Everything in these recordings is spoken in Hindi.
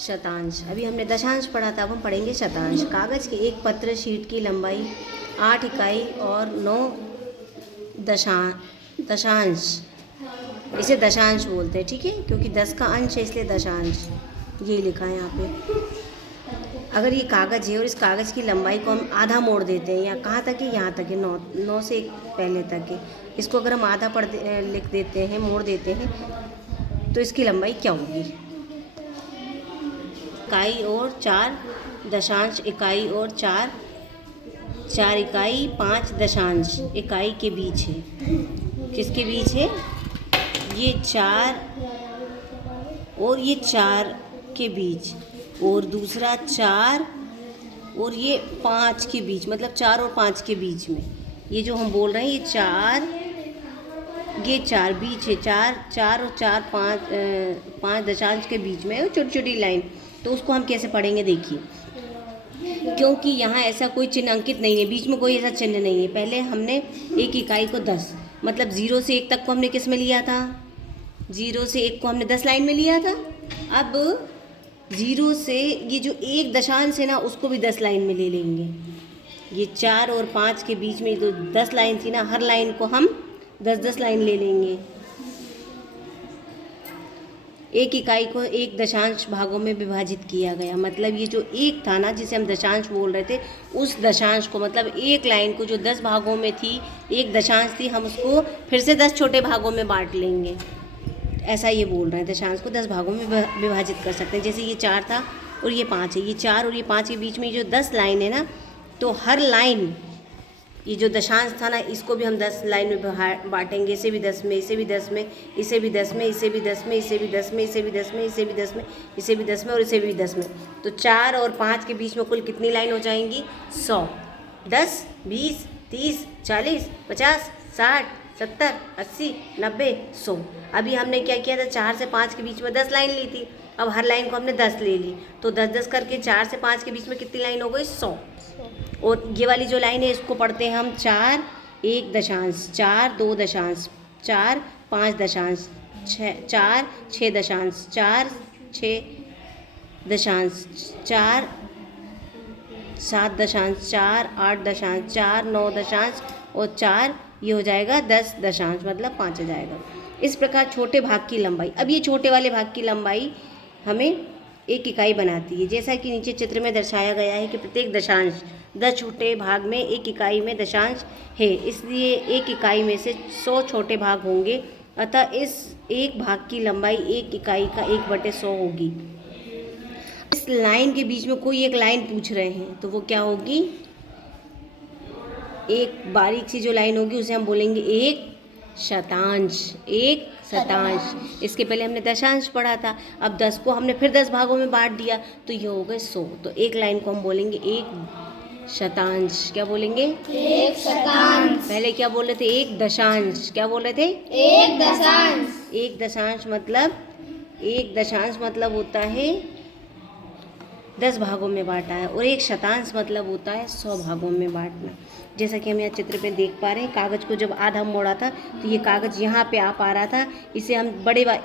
शतांश। अभी हमने दशांश पढ़ा था, अब हम पढ़ेंगे शतांश। कागज़ के एक पत्र शीट की लंबाई 8 इकाई और 9 दशांश, इसे दशांश बोलते हैं, ठीक है, क्योंकि 10 का अंश है इसलिए दशांश, ये लिखा है यहाँ पे। अगर ये कागज़ है और इस कागज़ की लंबाई को हम आधा मोड़ देते हैं, या कहाँ तक है, यहाँ तक है, 9 से एक पहले तक है, इसको अगर हम आधा लिख देते हैं, मोड़ देते हैं, तो इसकी लंबाई क्या होगी? इकाई और 4 दशांश, इकाई और 4 इकाई 5 दशांश इकाई के बीच है। किसके बीच है? ये 4 और ये 4 के बीच, और दूसरा 4 और ये 5 के बीच, मतलब 4 और 5 के बीच में। ये जो हम बोल रहे हैं, ये 4 बीच है, 4 और 4 5 दशांश के बीच में छोटी छोटी लाइन। तो उसको हम कैसे पढ़ेंगे, देखिए, क्योंकि यहाँ ऐसा कोई चिन्ह अंकित नहीं है, बीच में कोई ऐसा चिन्ह नहीं है। पहले हमने एक इकाई को 10, मतलब 0 से 1 तक को हमने किस में लिया था? 0 से 1 को हमने 10 लाइन में लिया था। अब 0 से ये जो एक दशांश है ना, उसको भी 10 लाइन में ले लेंगे। ये 4 और 5 के बीच में तो 10 लाइन थी ना, हर लाइन को हम 10-10 लाइन ले लेंगे। एक इकाई को एक दशांश भागों में विभाजित किया गया, मतलब ये जो एक था ना, जिसे हम दशांश बोल रहे थे, उस दशांश को, मतलब एक लाइन को जो 10 भागों में थी, एक दशांश थी, हम उसको फिर से 10 छोटे भागों में बांट लेंगे। ऐसा ये बोल रहे हैं, दशांश को 10 भागों में विभाजित कर सकते हैं। जैसे ये 4 था और ये 5 है, ये 4 और ये 5 के बीच में जो 10 लाइन है ना, तो हर लाइन, ये जो दशांश था ना, इसको भी हम 10 लाइन में बांटेंगे। इसे भी 10 में, इसे भी 10 में, इसे भी 10 में, इसे भी 10 में, इसे भी 10 में, इसे भी 10 में, इसे भी 10 में, इसे भी 10 में और इसे भी 10 में। तो 4 और 5 के बीच में कुल कितनी लाइन हो जाएंगी? 100। 10, 20, 30, 40, 50, 60, 70, 80, 90, 100। अभी हमने क्या किया था? 4 से 5 के बीच में 10 लाइन ली थी, अब हर लाइन को हमने 10 ले ली, तो 10-10 करके 4 से 5 के बीच में कितनी लाइन हो गई? 100। और ये वाली जो लाइन है, इसको पढ़ते हैं हम 4 1 दशांश, 4 2 दशांश, 4 5 दशांश, 4 6 दशांश, 4 6 दशांश, 4 7 दशांश, 4 8 दशांश, 4 9 दशांश और 4, ये हो जाएगा 10 दशांश, मतलब 5 आ जाएगा। इस प्रकार छोटे भाग की लंबाई, अब ये छोटे वाले भाग की लंबाई हमें एक इकाई बनाती है। जैसा कि नीचे चित्र में दर्शाया गया है कि प्रत्येक दशांश 10 छोटे भाग में एक इकाई में दशांश है, इसलिए एक इकाई में से 100 छोटे भाग होंगे, अतः इस एक भाग की लंबाई एक इकाई का 1/100 होगी। इस लाइन के बीच में कोई एक लाइन पूछ रहे हैं, तो वो क्या होगी? एक बारीक सी जो लाइन होगी उसे हम बोलेंगे एक शतांश। एक शतांश। इसके पहले हमने दशांश पढ़ा था, अब 10 को हमने फिर 10 भागों में बांट दिया, तो ये हो गए 100। तो एक लाइन को हम बोलेंगे एक शतांश। क्या बोलेंगे? एक शतांश। पहले क्या बोल रहे थे? एक दशांश। क्या बोल रहे थे? एक दशांश। एक दशांश मतलब होता है 10 भागों में बांटा है, और एक शतांश मतलब होता है 100 भागों में बांटना। जैसा कि हम यहाँ चित्र पे देख पा रहे हैं, कागज़ को जब आधा मोड़ा था तो ये कागज़ यहाँ पे आ पा रहा था, इसे हम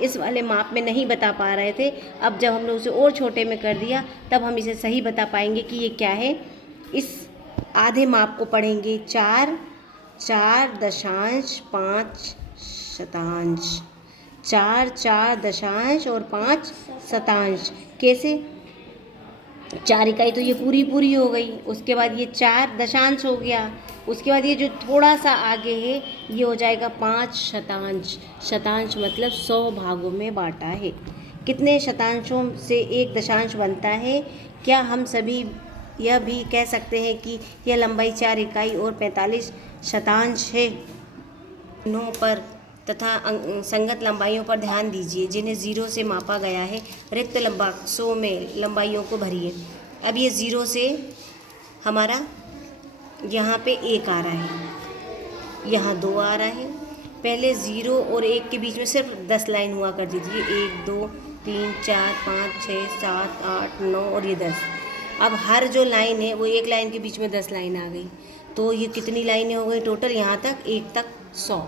इस वाले माप में नहीं बता पा रहे थे। अब जब हमने उसे और छोटे में कर दिया, तब हम इसे सही बता पाएंगे कि ये क्या है। इस आधे माप को पढ़ेंगे 4 दशांश 5 शतांश, 4 दशांश और 5 शतांश। कैसे? 4 इकाई तो ये पूरी हो गई, उसके बाद ये 4 दशांश हो गया, उसके बाद ये जो थोड़ा सा आगे है ये हो जाएगा 5 शतांश। शतांश मतलब 100 भागों में बांटा है। कितने शतांशों से एक दशांश बनता है? क्या हम सभी यह भी कह सकते हैं कि यह लंबाई 4 इकाई और 45 शतांश है? चिन्हों पर तथा संगत लंबाइयों पर ध्यान दीजिए जिन्हें 0 से मापा गया है। रिक्त बक्सों में लंबाइयों को भरिए। अब ये 0 से हमारा यहाँ पे 1 आ रहा है, यहाँ 2 आ रहा है। पहले 0 और 1 के बीच में सिर्फ 10 लाइन हुआ करती थी, 1 2 3 4 5 6 7 8 9 और ये 10। अब हर जो लाइन है वो एक लाइन के बीच में 10 लाइन आ गई, तो ये कितनी लाइनें हो गई टोटल? यहाँ तक 1 तक 100।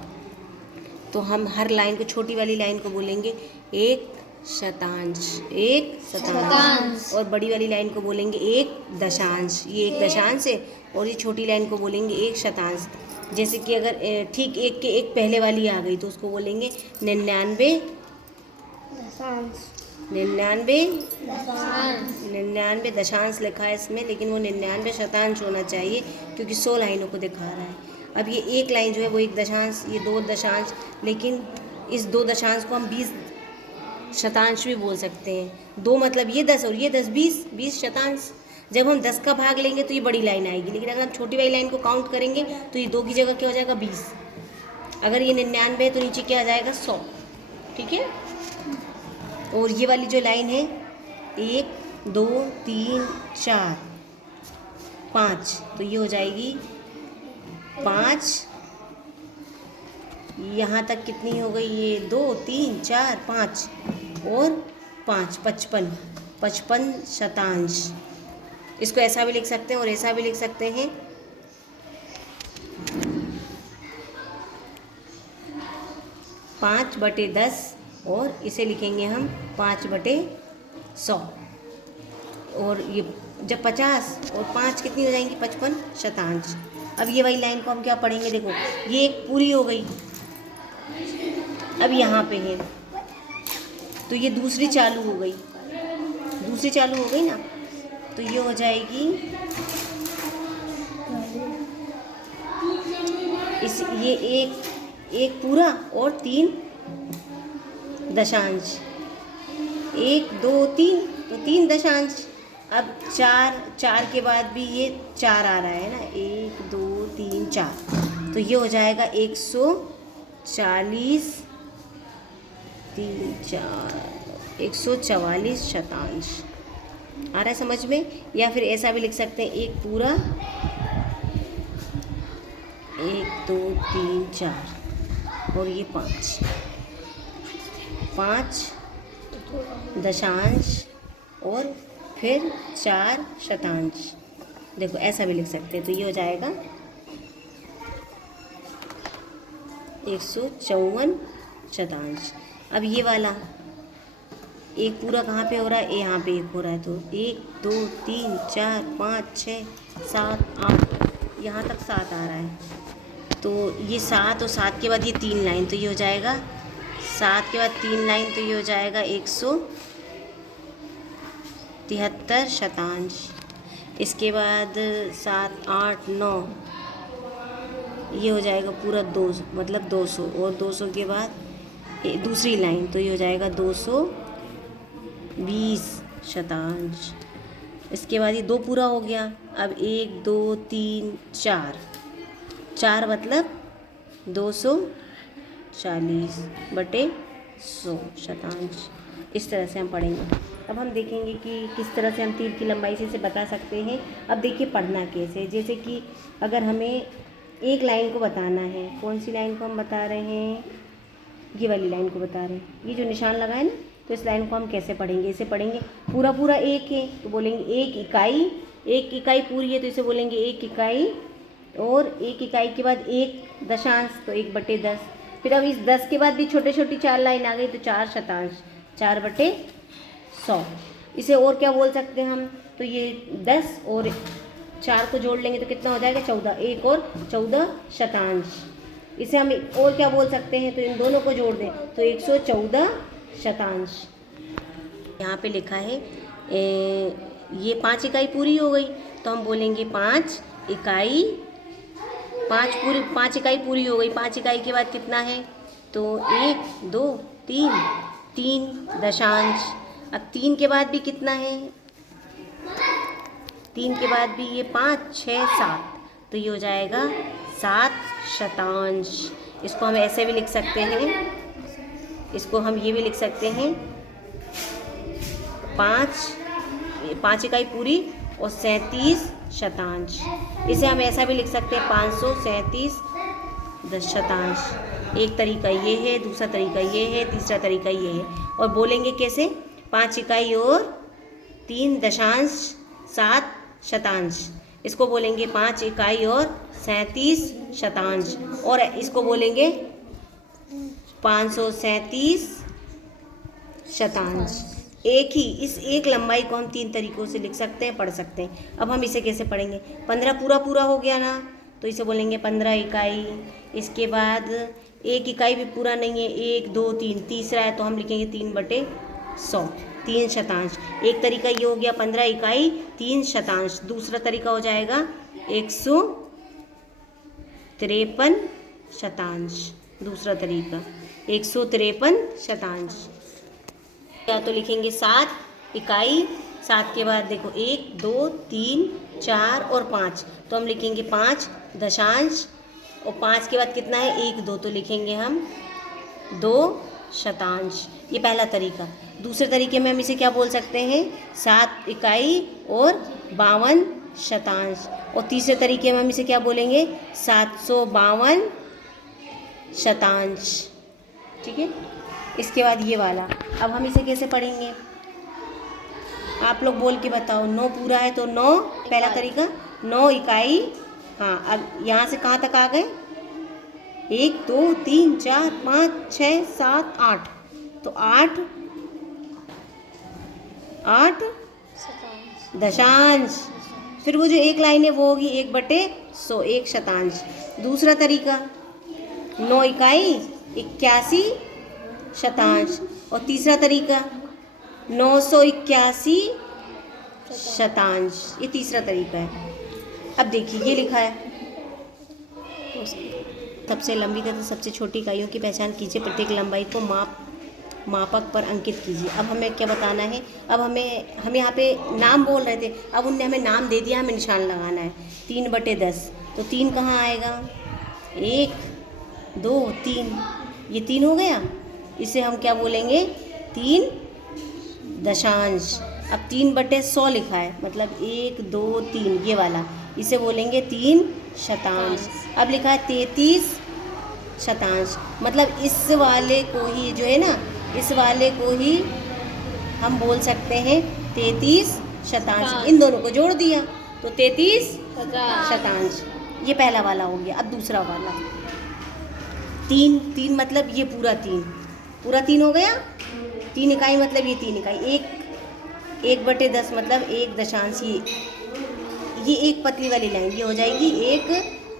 तो हम हर लाइन को, छोटी वाली लाइन को बोलेंगे एक शतांश, एक शतांश। शतांश। और बड़ी वाली लाइन को बोलेंगे एक दशांश, ये एक दशांश है, और ये छोटी लाइन को बोलेंगे एक शतांश। जैसे कि अगर ठीक एक के एक पहले वाली आ गई तो उसको बोलेंगे 99 दशांश। 99 दशांश। 99 दशांश लिखा है इसमें, लेकिन वो 99 शतांश होना चाहिए क्योंकि 100 लाइनों को दिखा रहा है। अब ये एक लाइन जो है वो एक दशांश, ये दो दशांश, लेकिन इस दो दशांश को हम 20 शतांश भी बोल सकते हैं। दो मतलब ये 10 और ये 10, 20 शतांश। जब हम 10 का भाग लेंगे तो ये बड़ी लाइन आएगी, लेकिन अगर हम छोटी वाली लाइन को काउंट करेंगे तो ये 2 की जगह क्या हो जाएगा 20। अगर ये 99 है तो नीचे क्या आ जाएगा 100। ठीक है। और ये वाली जो लाइन है 1 2 3 4 5, तो ये हो जाएगी 5। यहाँ तक कितनी हो गई, ये 2 3 4 5 और 5, 55 शतांश। इसको ऐसा भी लिख सकते हैं और ऐसा भी लिख सकते हैं। 5/10 और इसे लिखेंगे हम 5/100। और ये जब 50 और 5 कितनी हो जाएंगी 55 शतांश। अब ये वाली लाइन को हम क्या पढ़ेंगे, देखो ये एक पूरी हो गई, अब यहाँ पे है तो ये दूसरी चालू हो गई, दूसरी चालू हो गई ना, तो ये हो जाएगी ये एक पूरा और 3 दशांश, 1 2 3 तो 3 दशांश। अब 4 के बाद भी ये 4 आ रहा है ना, 1 2 3 4, तो ये हो जाएगा 140 3 4 144 शतांश। आ रहा है समझ में। या फिर ऐसा भी लिख सकते हैं, एक पूरा 1 2 3 4 और ये 5 दशांश और फिर 4 शतांश। देखो ऐसा भी लिख सकते हैं, तो ये हो जाएगा 154 शतांश। अब ये वाला एक पूरा कहाँ पे हो रहा है, यहाँ पे एक हो रहा है, तो 1 2 3 4 5 6 7 8, यहाँ तक 7 आ रहा है। तो ये 7 और 7 के बाद ये 3 लाइन, तो ये हो जाएगा 7 के बाद 3 लाइन, तो ये हो जाएगा 173 शतांश। इसके बाद 7 8 9, ये हो जाएगा पूरा 200, मतलब 200, और 200 के बाद दूसरी लाइन, तो ये हो जाएगा 220 शतांश। इसके बाद ये 2 पूरा हो गया। अब 1 2 3 4 मतलब 240/100 शतांश। इस तरह से हम पढ़ेंगे। अब हम देखेंगे कि किस तरह से हम तीर की लंबाई से इसे बता सकते हैं। अब देखिए पढ़ना कैसे, जैसे कि अगर हमें एक लाइन को बताना है, कौन सी लाइन को हम बता रहे हैं, ये वाली लाइन को बता रहे हैं, ये जो निशान लगा है ना, तो इस लाइन को हम कैसे पढ़ेंगे, इसे पढ़ेंगे पूरा एक है तो बोलेंगे एक इकाई पूरी है तो इसे बोलेंगे एक इकाई, और एक इकाई के बाद एक दशांश तो 1/10। फिर अब इस 10 के बाद भी छोटी 4 लाइन आ गई तो 4 शतांश, 4/100। इसे और क्या बोल सकते हैं हम, तो ये 10 और 4 को जोड़ लेंगे तो कितना हो जाएगा 14, 1 और 14 शतांश। इसे हम और क्या बोल सकते हैं, तो इन दोनों को जोड़ दें तो 114 शतांश। यहाँ पे लिखा है ये 5 इकाई पूरी हो गई तो हम बोलेंगे 5 इकाई पूरी हो गई। 5 इकाई के बाद कितना है, तो 1 2 3 दशांश। अब 3 के बाद भी कितना है, 3 के बाद भी ये 5 6 7, तो ये हो जाएगा 7 शतांश। इसको हम ऐसे भी लिख सकते हैं, इसको हम ये भी लिख सकते हैं 5 इकाई पूरी और 37 शतांश। इसे हम ऐसा भी लिख सकते हैं 537 शतांश। एक तरीका ये है, दूसरा तरीका ये है, तीसरा तरीका ये है। और बोलेंगे कैसे, 5 इकाई और 3.7 शतांश। इसको बोलेंगे 5 इकाई और 37 शतांश। और इसको बोलेंगे 537 शतांश। एक ही इस एक लंबाई को हम 3 तरीकों से लिख सकते हैं, पढ़ सकते हैं। अब हम इसे कैसे पढ़ेंगे? 15 पूरा पूरा हो गया ना, तो इसे बोलेंगे 15 इकाई। इसके बाद एक इकाई भी पूरा नहीं है, 1 2 3 तीसरा है, तो हम लिखेंगे 3/100, 3 शतांश। एक तरीका ये हो गया 15 इकाई 3 शतांश। दूसरा तरीका हो जाएगा 153 शतांश। दूसरा तरीका 153 शतांश। या तो लिखेंगे 7 इकाई, 7 के बाद देखो 1 2 3 4 और 5, तो हम लिखेंगे 5 दशांश, और 5 के बाद कितना है? 1 2, तो लिखेंगे हम 2 शतांश। ये पहला तरीका। दूसरे तरीके में हम इसे क्या बोल सकते हैं? 7 इकाई और 52 शतांश। और तीसरे तरीके में हम इसे क्या बोलेंगे? 752 शतांश। ठीक है। इसके बाद ये वाला, अब हम इसे कैसे पढ़ेंगे? आप लोग बोल के बताओ। 9 पूरा है तो 9, पहला तरीका 9 इकाई। हाँ, अब यहाँ से कहाँ तक आ गए? 1 2 3 4 5 6 7 8, तो 8 शतांश। दशांश। फिर वो जो एक लाइन है वो होगी 1/100, 1 शतांश। दूसरा तरीका 9 इकाई 81 शतांश। और तीसरा तरीका 981 शतांश। ये तीसरा तरीका है। अब देखिए ये लिखा है, सबसे लंबी तथा सबसे छोटी इकाइयों की पहचान कीजिए, प्रत्येक लंबाई को मापक पर अंकित कीजिए। अब हमें क्या बताना है? अब हम यहाँ पे नाम बोल रहे थे, अब उनने हमें नाम दे दिया, हमें निशान लगाना है। 3/10, तो 3 कहाँ आएगा? 1 2 3, ये 3 हो गया। इसे हम क्या बोलेंगे? 3 दशांश। अब 3/100 लिखा है, मतलब 1 2 3 ये वाला, इसे बोलेंगे 3 शतांश। अब लिखा है 33 शतांश, मतलब इस वाले को ही जो है ना, इस वाले को ही हम बोल सकते हैं 33 शतांश। इन दोनों को जोड़ दिया तो 33 शतांश। ये पहला वाला हो गया। अब दूसरा वाला 3 मतलब ये पूरा 3 हो गया। 3 इकाई मतलब ये 3 इकाई। 1/10 मतलब 1 दशांश। ये एक पतली वाली लाइन ये हो जाएगी 1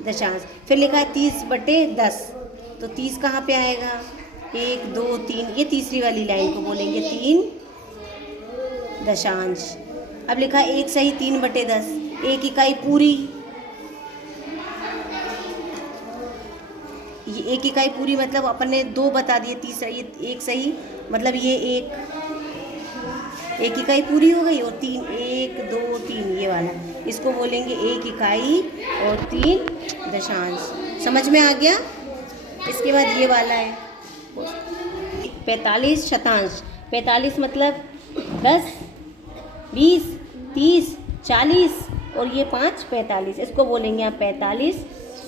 दशांश। फिर लिखा है 30/10, तो 30 कहाँ पे आएगा? 1 2 3, ये तीसरी वाली लाइन को बोलेंगे 3 दशांश। अब लिखा है 1 सही 3/10, 1 इकाई पूरी। ये 1 इकाई पूरी मतलब अपन ने 2 बता दिए, तीसरा ये 1 सही, मतलब ये 1 इकाई पूरी हो गई। और 3 1 2 3 ये वाला, इसको बोलेंगे 1 इकाई और 3 दशांश। समझ में आ गया? इसके बाद ये वाला है 45 शतांश। 45 मतलब 10 20 30 40 और ये 5 45, इसको बोलेंगे आप 45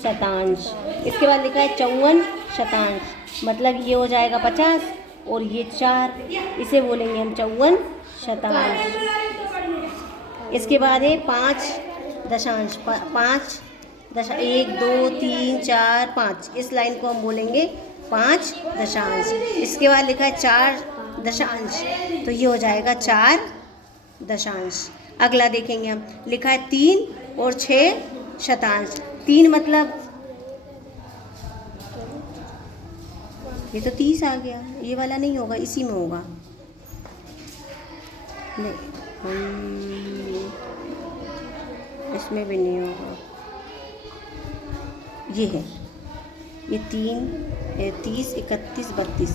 शतांश। इसके बाद लिखा है 54 शतांश, मतलब ये हो जाएगा 50 और ये 4, इसे बोलेंगे हम 54 शतांश। इसके बाद है 5 दशांश। 1 2 3 4 5, इस लाइन को हम बोलेंगे 5 दशांश। इसके बाद लिखा है 4 दशांश, तो ये हो जाएगा 4 दशांश। अगला देखेंगे हम, लिखा है 3 और 6 शतांश। 3 मतलब ये तो 30 आ गया, ये वाला नहीं होगा, इसी में होगा। नहीं, इसमें भी नहीं होगा। ये है, ये 3 30 31 32,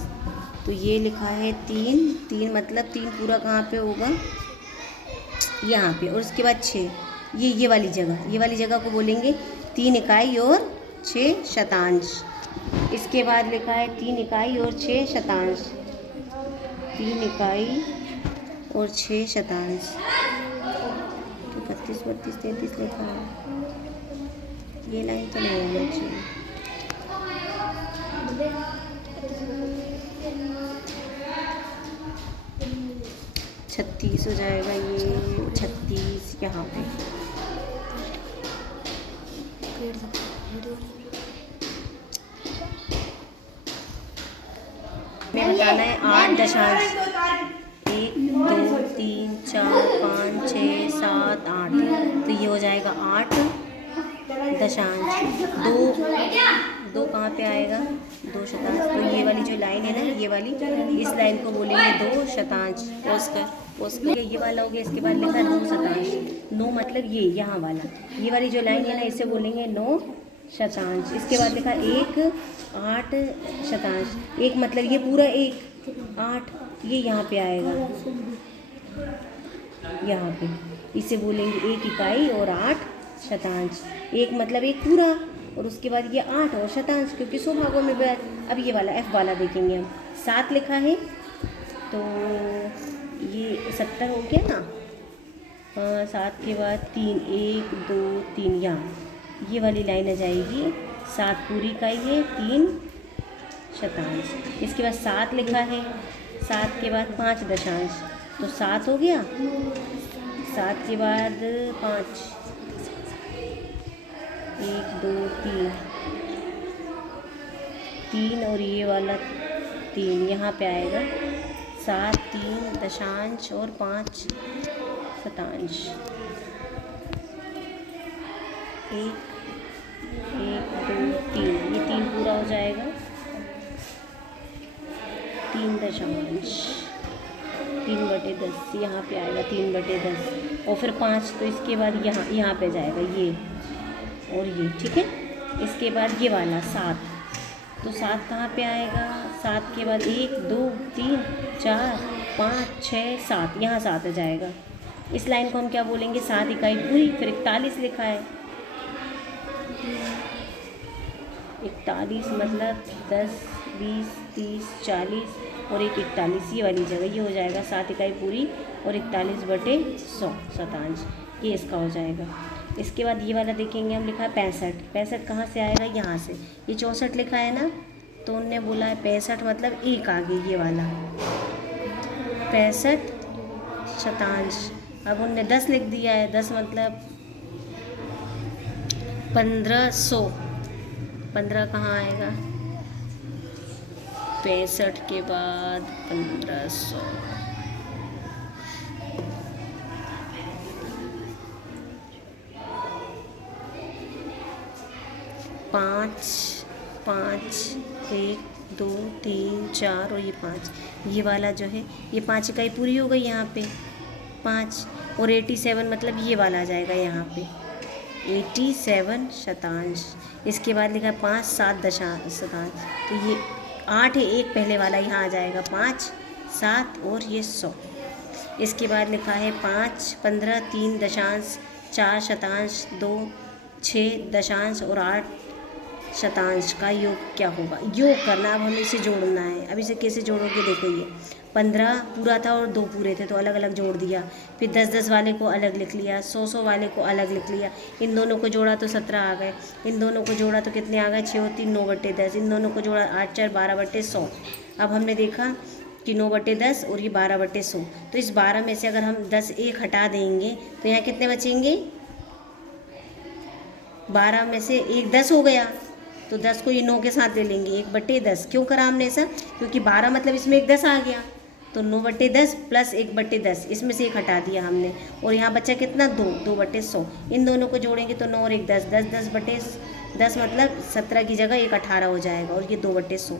तो ये लिखा है 3 मतलब 3 पूरा कहाँ पे होगा? यहाँ पे। और उसके बाद 6, ये वाली जगह को बोलेंगे 3 इकाई और 6 शतांश। इसके बाद लिखा है 3 इकाई और 6 शतांश। 3 इकाई और 6 शतांश, 31 32 33 लिखा है, ये लाइन तो नहीं होना चाहिए। छत्तीस हो जाएगा, ये 36 यहाँ पे। मैं बताना है 8 दशांश, 1 2 3 4 5 6 7 8, तो ये हो जाएगा 8 दशांश। दो कहाँ पे आएगा, 2 शतांश। तो ये वाली जो लाइन है ना, ये वाली, इस लाइन को बोलेंगे 2 शतांश। पोस्ट कर ये वाला हो गया। इसके बाद लिखा 9 शतांश। 9 मतलब ये यहाँ वाला, ये वाली जो लाइन है ना, इसे बोलेंगे 9 शतांश। इसके बाद लिखा 1 8 शतांश। 1 मतलब ये पूरा 1, 8 ये यहाँ पे आएगा, यहाँ पे इसे बोलेंगे 1 इकाई और 8 शतांश। 1 मतलब 1 पूरा, और उसके बाद ये 8 और शतांश, क्योंकि 100 भागों में विभाजित। अब ये वाला F वाला देखेंगे हम, 7 लिखा है तो ये 70 हो गया ना। 7 के बाद 3, 1 2 3, यहाँ ये वाली लाइन आ जाएगी 7 पूरी इकाई है, 3 शतांश। इसके बाद 7 लिखा है, 7 के बाद 5 दशांश, तो 7 हो गया। 7 के बाद 5, 1 2 3 और ये वाला 3 यहाँ पे आएगा। 7 3 दशांश और 5 शतांश। 1 2 3, ये 3 पूरा हो जाएगा। 3 दशांश, 3/10 यहाँ पे आएगा, 3/10 और फिर 5, तो इसके बाद यहाँ पे जाएगा ये और ये, ठीक है। इसके बाद ये वाला 7, तो 7 कहाँ पे आएगा, 7 के बाद 1 2 3 4 5 6 7, यहाँ 7 आ जाएगा। इस लाइन को हम क्या बोलेंगे, 7 इकाई पूरी। फिर 41 लिखा है, 41 मतलब 10 20 30 40 और 1 41, ये वाली जगह ये हो जाएगा 7 इकाई पूरी और 41/100 शतांश, ये इसका हो जाएगा। इसके बाद ये वाला देखेंगे हम, लिखा है 65। 65 कहाँ से आएगा, यहाँ से। ये 64 लिखा है ना, तो उनने बोला है 65 मतलब 1 आगे, ये वाला 65 शतांश। अब उनने 10 लिख दिया है, 10 मतलब 1500। 15 कहाँ आएगा, 65 के बाद 1500। 5 5 1 2 3 4 और ये 5, ये वाला जो है ये 5 इकाई पूरी हो गई यहाँ पे 5, और 87 मतलब ये वाला आ जाएगा यहाँ पे 87 शतांश। इसके बाद लिखा है 5 7 दशांश शतांश, तो ये 8 है, 1 पहले वाला यहाँ आ जाएगा 5 7 और ये 100। इसके बाद लिखा है 5 15 3 दशांश 4 शतांश 2 6 दशांश और 8 शतांश का योग क्या होगा, योग करना। अब हमें इसे जोड़ना है। अब इसे कैसे जोड़ोगे, देखो ये 15 पूरा था और 2 पूरे थे, तो अलग अलग जोड़ दिया। फिर 10-10 वाले को अलग लिख लिया, 100-100 वाले को अलग लिख लिया। इन दोनों को जोड़ा तो 17 आ गए, इन दोनों को जोड़ा तो कितने आ गए, 6 और 3 9/10, इन दोनों को जोड़ा 8 4 12/100। अब हमने देखा कि 9/10 और ये 12/100, तो इस 12 में से अगर हम 10 1 हटा देंगे तो यहाँ कितने बचेंगे, 12 में से 1 10 हो गया, तो 10 को ये 9 के साथ ले लेंगे, 1/10। क्यों करा हमने ऐसा, क्योंकि 12 मतलब इसमें 1 10 आ गया, तो 9/10 प्लस 1/10, इसमें से 1 हटा दिया हमने, और यहाँ बचा कितना 2 2/100। इन दोनों को जोड़ेंगे तो 9 और 1 10 10 10/10 मतलब 17 की जगह 1 18 हो जाएगा, और ये 2/100।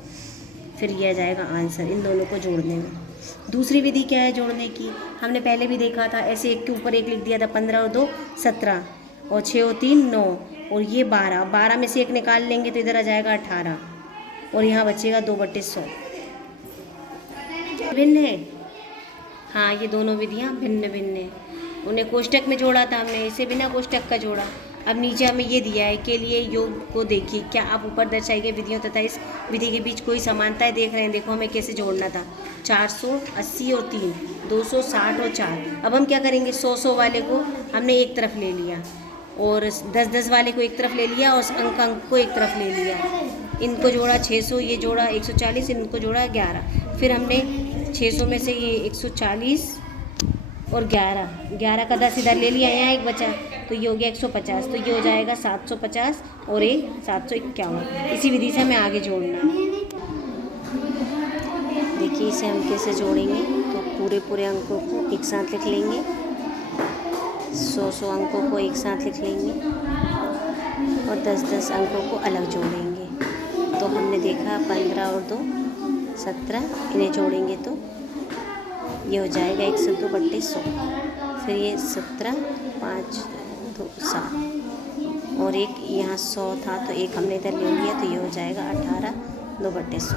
फिर ये आ जाएगा आंसर इन दोनों को जोड़ने में। दूसरी विधि क्या है जोड़ने की, हमने पहले भी देखा था, ऐसे 1 के ऊपर 1 लिख दिया था, 15 और 2 17 और 6 और 3 9 और ये 12 में से 1 निकाल लेंगे तो इधर आ जाएगा 18 और यहाँ बचेगा 2/100। भिन्न है, हाँ ये दोनों विधियाँ भिन्न भिन्न है। उन्हें कोष्टक में जोड़ा था हमने, इसे बिना कोष्टक का जोड़ा। अब नीचे हमें ये दिया है के लिए योग को देखिए, क्या आप ऊपर दर्शाई गई विधियों तथा इस विधि के बीच कोई समानताएं देख रहे हैं। देखो हमें कैसे जोड़ना था, 480 और 3 260 और 4। अब हम क्या करेंगे, 100 वाले को हमने एक तरफ ले लिया और 10 वाले को एक तरफ ले लिया और अंक को एक तरफ ले लिया। इनको जोड़ा 600, ये जोड़ा 140, इनको जोड़ा 11। फिर हमने 600 में से ये 140 और 11 का 10 इधर ले लिया, यहाँ 1 बचा, तो ये हो गया 150, तो ये हो जाएगा 750 और 751। इसी विधि से हमें आगे जोड़ना। देखिए इसे हम कैसे जोड़ेंगे, तो पूरे पूरे अंकों को एक साथ लिख लेंगे, 100 अंकों को एक साथ लिख लेंगे और 10 अंकों को अलग जोड़ेंगे। तो हमने देखा 15 और 2 17, इन्हें जोड़ेंगे तो ये हो जाएगा 102/100। फिर ये 17 5 2 7 और एक यहाँ 100 था तो एक हमने इधर ले लिया तो ये हो जाएगा 18 2/100।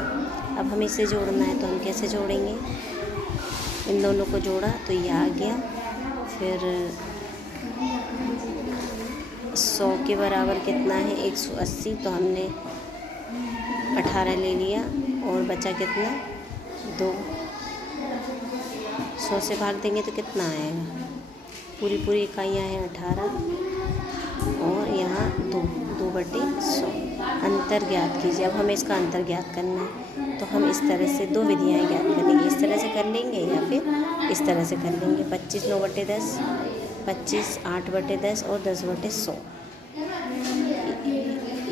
अब हमें इसे जोड़ना है तो हम कैसे जोड़ेंगे, इन दोनों को जोड़ा तो ये आ गया। फिर 100 के बराबर कितना है 180, तो हमने 18 ले लिया और बचा कितना 2। 100 से भाग देंगे तो कितना आएगा, पूरी इकाइयाँ हैं 18 और यहाँ 2/100। अंतर ज्ञात कीजिए। अब हमें इसका अंतर ज्ञात करना है तो हम इस तरह से 2 विधियाँ ज्ञात करेंगे, इस तरह से कर लेंगे या फिर इस तरह से कर लेंगे। 25 9/10, 25 8/10 और 10/100।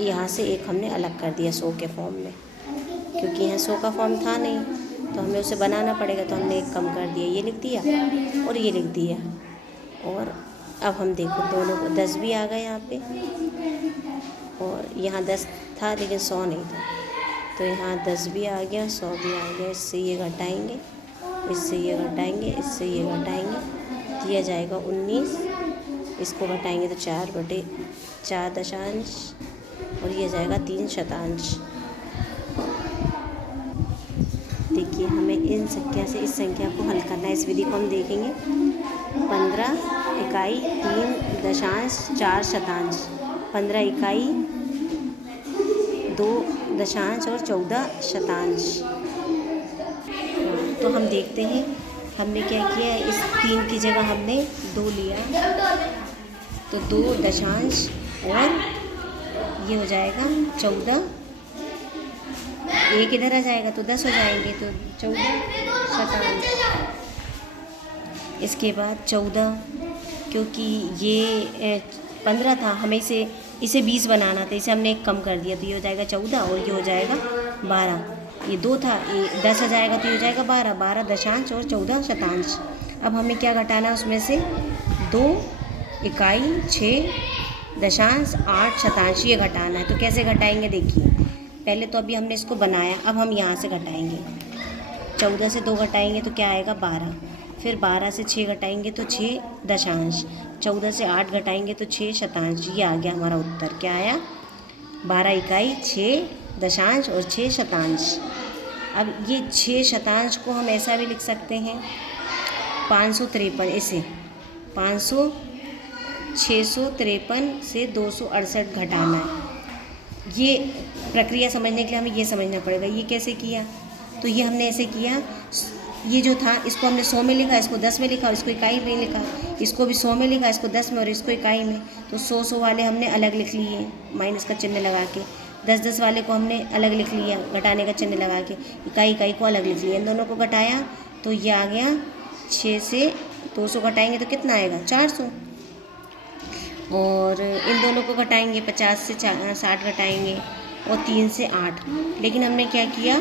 यहाँ से एक हमने अलग कर दिया 100 के फॉर्म में, क्योंकि यहाँ 100 का फॉर्म था नहीं तो हमें उसे बनाना पड़ेगा, तो हमने एक कम कर दिया, ये लिख दिया और ये लिख दिया। और अब हम देखो दोनों को 10 भी आ गए यहाँ पे, और यहाँ 10 था लेकिन 100 नहीं था, तो यहाँ 10 भी आ गया 100 भी आ गया। इससे ये घटाएंगे, इससे ये घटाएंगे, इससे ये घटाएंगे, दिया जाएगा 19। इसको घटाएंगे तो 4/4 दशांश और ये जाएगा 3 शतांश। देखिए हमें इन संख्या से इस संख्या को हल करना है। इस विधि को हम देखेंगे। 15 इकाई 3 दशांश 4 शतांश, 15 इकाई 2 दशांश और 14 शतांश। तो हम देखते हैं हमने क्या किया, इस 3 की जगह हमने 2 लिया, तो 2 दशांश और ये हो जाएगा 14, एक इधर आ जाएगा तो 10 हो जाएंगे, तो 14 शतांश। इसके बाद 14, क्योंकि ये 15 था, हमें इसे 20 बनाना था, इसे हमने एक कम कर दिया तो ये हो जाएगा 14 और ये हो जाएगा 12। ये 2 था, ये 10 आ जाएगा तो ये हो जाएगा 12 दशांश और 14 शतांश। अब हमें क्या घटाना है उसमें से, 2 इकाई 6 दशांश 8 शतांश, ये घटाना है। तो कैसे घटाएंगे देखिए, पहले तो अभी हमने इसको बनाया, अब हम यहाँ से घटाएंगे। 14 से 2 घटाएंगे तो क्या आएगा 12, फिर 12 से 6 घटाएंगे तो 6 दशांश, 14 से 8 घटाएंगे तो 6 शतांश। ये आ गया हमारा उत्तर, क्या आया 12 इकाई 6 दशांश और 6 शतांश। अब ये 6 शतांश को हम ऐसा भी लिख सकते हैं 553, इसे 653 से 268 घटाना है। ये प्रक्रिया समझने के लिए हमें ये समझना पड़ेगा, ये कैसे किया, तो ये हमने ऐसे किया, ये जो था इसको हमने 100 में लिखा, इसको 10 में लिखा, इसको इकाई में लिखा, इसको भी 100 में लिखा, इसको 10 में और इसको इकाई में। तो 100 वाले हमने अलग लिख लिए माइनस का चिन्ह लगा के, 10 वाले को हमने अलग लिख लिया घटाने का चिन्ह लगा के, इकाई को अलग लिख लिया। इन दोनों को घटाया तो ये आ गया 6 से 200 घटाएंगे तो कितना आएगा 400, और इन दोनों को घटाएंगे 50 से 60 घटाएंगे और 3 से 8। लेकिन हमने क्या किया,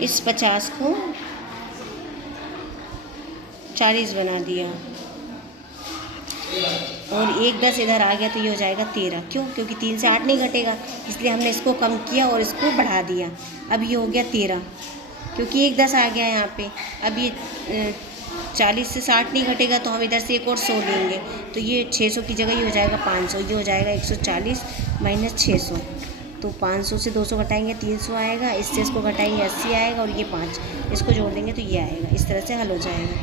इस 50 को 40 बना दिया और एक 10 इधर आ गया तो ये हो जाएगा 13। क्यों, क्योंकि 3 से 8 नहीं घटेगा, इसलिए हमने इसको कम किया और इसको बढ़ा दिया। अब ये हो गया 13, क्योंकि एक 10 आ गया यहाँ पे। अब ये 40 से 60 नहीं घटेगा तो हम इधर से एक और 100 लेंगे, तो ये 600 की जगह ये हो जाएगा 500, ये हो जाएगा 140 माइनस 600। तो 500 से 200 घटाएंगे 300 आएगा, इससे इसको घटाएंगे 80 आएगा और ये 5, इसको जोड़ देंगे तो ये आएगा। इस तरह से हल हो जाएगा।